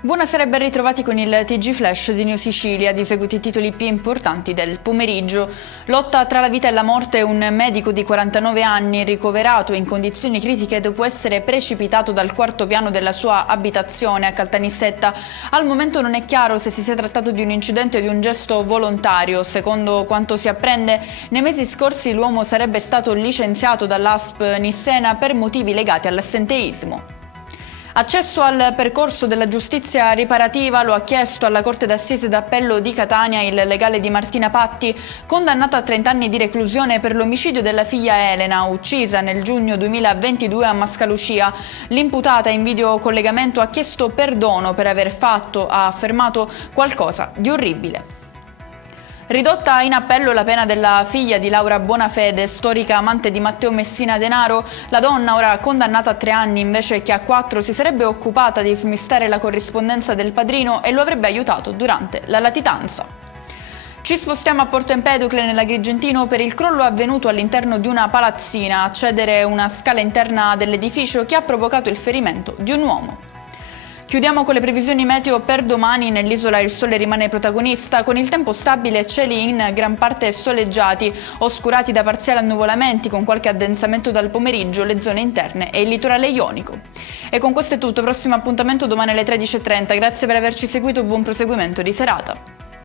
Buonasera e ben ritrovati con il TG Flash di New Sicilia. Di seguito i titoli più importanti del pomeriggio. Lotta tra la vita e la morte. Un medico di 49 anni ricoverato in condizioni critiche dopo essere precipitato dal quarto piano della sua abitazione a Caltanissetta. Al momento non è chiaro se si sia trattato di un incidente o di un gesto volontario. Secondo quanto si apprende, nei mesi scorsi l'uomo sarebbe stato licenziato dall'ASP Nissena per motivi legati all'assenteismo. Accesso al percorso della giustizia riparativa lo ha chiesto alla Corte d'Assise d'Appello di Catania il legale di Martina Patti, condannata a 30 anni di reclusione per l'omicidio della figlia Elena, uccisa nel giugno 2022 a Mascalucia. L'imputata in videocollegamento ha chiesto perdono per aver ha affermato qualcosa di orribile. Ridotta in appello la pena della figlia di Laura Bonafede, storica amante di Matteo Messina Denaro, la donna, ora condannata a 3 anni invece che a 4, si sarebbe occupata di smistare la corrispondenza del padrino e lo avrebbe aiutato durante la latitanza. Ci spostiamo a Porto Empedocle nell'Agrigentino per il crollo avvenuto all'interno di una palazzina a cedere una scala interna dell'edificio che ha provocato il ferimento di un uomo. Chiudiamo con le previsioni meteo per domani. Nell'isola il sole rimane protagonista, con il tempo stabile e cieli in gran parte soleggiati, oscurati da parziali annuvolamenti con qualche addensamento dal pomeriggio, le zone interne e il litorale ionico. E con questo è tutto, prossimo appuntamento domani alle 13:30. Grazie per averci seguito, buon proseguimento di serata.